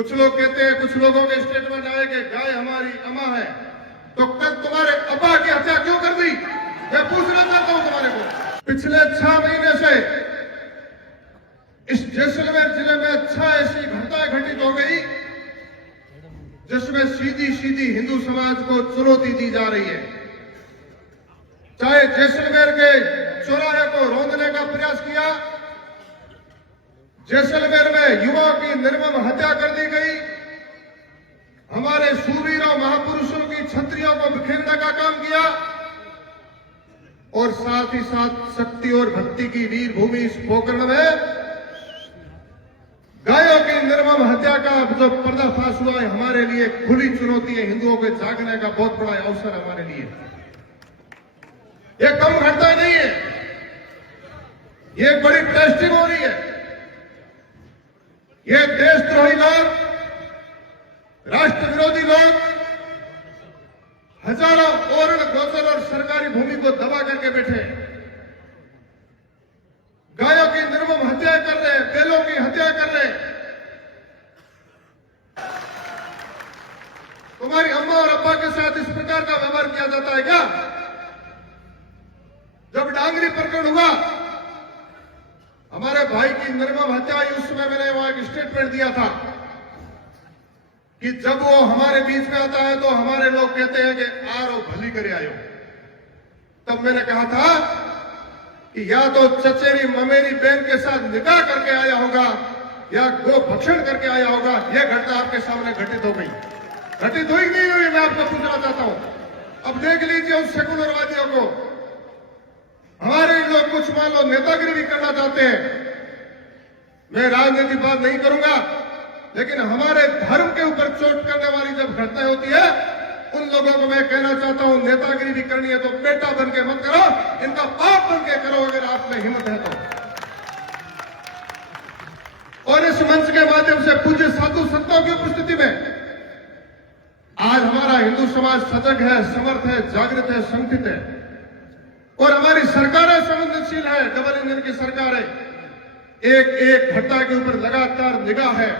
कुछ लोग कहते हैं, कुछ लोगों के स्टेटमेंट आए कि गाय हमारी अम्मा है, तो कल तुम्हारे अब्बा की हत्या क्यों कर दी? मैं पूछना चाहता हूं तुम्हारे को। पिछले 6 महीने से इस जैसलमेर जिले में 6 ऐसी घटनाएं घटित हो गई जिसमें सीधी सीधी हिंदू समाज को चुनौती दी जा रही है। चाहे जैसलमेर के चौराहे को रौंदने का प्रयास किया, जैसलमेर में युवाओं की निर्मम हत्या कर दी गई, हमारे शूरवीरों महापुरुषों की छत्रियों को बिखेरने का काम किया, और साथ ही साथ शक्ति और भक्ति की वीर भूमि इस पोखरण में गायों की निर्मम हत्या का जो पर्दाफाश हुआ है, हमारे लिए खुली चुनौती है। हिंदुओं के जागने का बहुत बड़ा अवसर हमारे लिए। यह कम घटना नहीं है, यह बड़ी टेस्टिंग हो रही है। ये देशद्रोही लोग, राष्ट्र विरोधी लोग हजारों ओरण गोचर और सरकारी भूमि को दबा करके बैठे, गायों की निर्मम हत्या कर रहे हैं, बैलों की हत्या कर रहे हैं। तुम्हारी अम्मा और अब्बा के साथ इस प्रकार का व्यवहार किया जाता है क्या? जब डांगरी प्रकरण हुआ, हमारे भाई की निर्मम हत्या हुई, उस समय मैंने वहां एक स्टेटमेंट दिया था कि जब वो हमारे बीच में आता है तो हमारे लोग कहते हैं कि आरो भली करे आयो। तब मैंने कहा था कि या तो चचेरी ममेरी बहन के साथ निकाह करके आया होगा या गो भक्षण करके आया होगा। यह घटना आपके सामने घटित हो गई। घटित हुई नहीं हुई, मैं आपको पूछना चाहता हूं। अब देख लीजिए उस सेकुलरवादियों को। हमारे लोग कुछ मान लो नेतागिरी भी करना चाहते हैं। मैं राजनीति बात नहीं करूंगा, लेकिन हमारे धर्म के ऊपर चोट करने वाली जब घटना होती है, उन लोगों को मैं कहना चाहता हूं, नेतागिरी भी करनी है तो बेटा बन के मत करो, इनका बाप बन के करो अगर आप में हिम्मत है तो। और इस मंच के माध्यम से पूज्य साधु संतों की उपस्थिति में आज हमारा हिंदू समाज सजग है, समर्थ है, जागृत है, संगठित है, और हमारी सरकारें संवेदनशील है। डबल इंजन की सरकार है। एक एक घटना के ऊपर लगातार निगाह है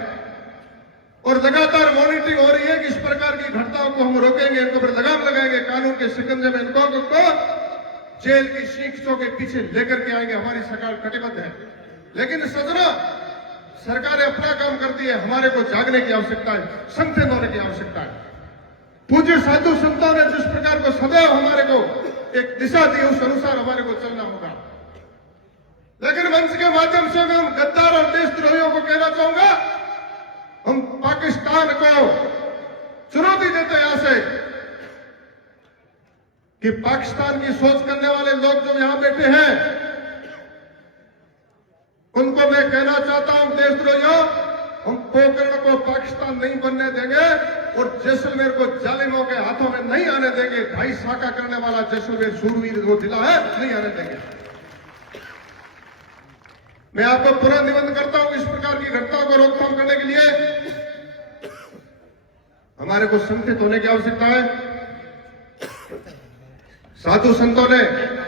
और लगातार मॉनिटरिंग हो रही है कि इस प्रकार की घटनाओं को हम रोकेंगे, इनको पर लगाम लगाएंगे, कानून के शिकंजे में इनको जेल की शीखों के पीछे लेकर के आएंगे। हमारी सरकार कटिबद्ध है। लेकिन सजना, सरकारें अपना काम करती है, हमारे को जागने की आवश्यकता है, संगठित होने की आवश्यकता है। पूज्य साधु संतों ने जिस प्रकार को सदैव हमारे को एक दिशा दी, उस अनुसार हमारे को चलना होगा। लेकिन मंच के माध्यम से मैं उन गद्दार और देशद्रोहियों को कहना चाहूंगा, हम पाकिस्तान को चुनौती देते हैं यहां से कि पाकिस्तान की सोच करने वाले लोग जो यहां बैठे हैं, उनको मैं कहना चाहता हूं, देशद्रोहियों, हम पोखरण को पाकिस्तान नहीं बनने देंगे और जैसलमेर को जालिमों के हाथों में नहीं आने देंगे। ढाई शाखा करने वाला जैसलमेर शूरवीर जो जिला है, नहीं आने देंगे। मैं आपको पूरा निवेदन करता हूं, इस प्रकार की घटनाओं को रोकथाम करने के लिए हमारे को संगठित होने की आवश्यकता है। साधु संतों ने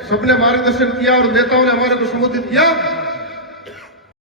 सबने मार्गदर्शन किया और नेताओं ने हमारे को संबोधित किया।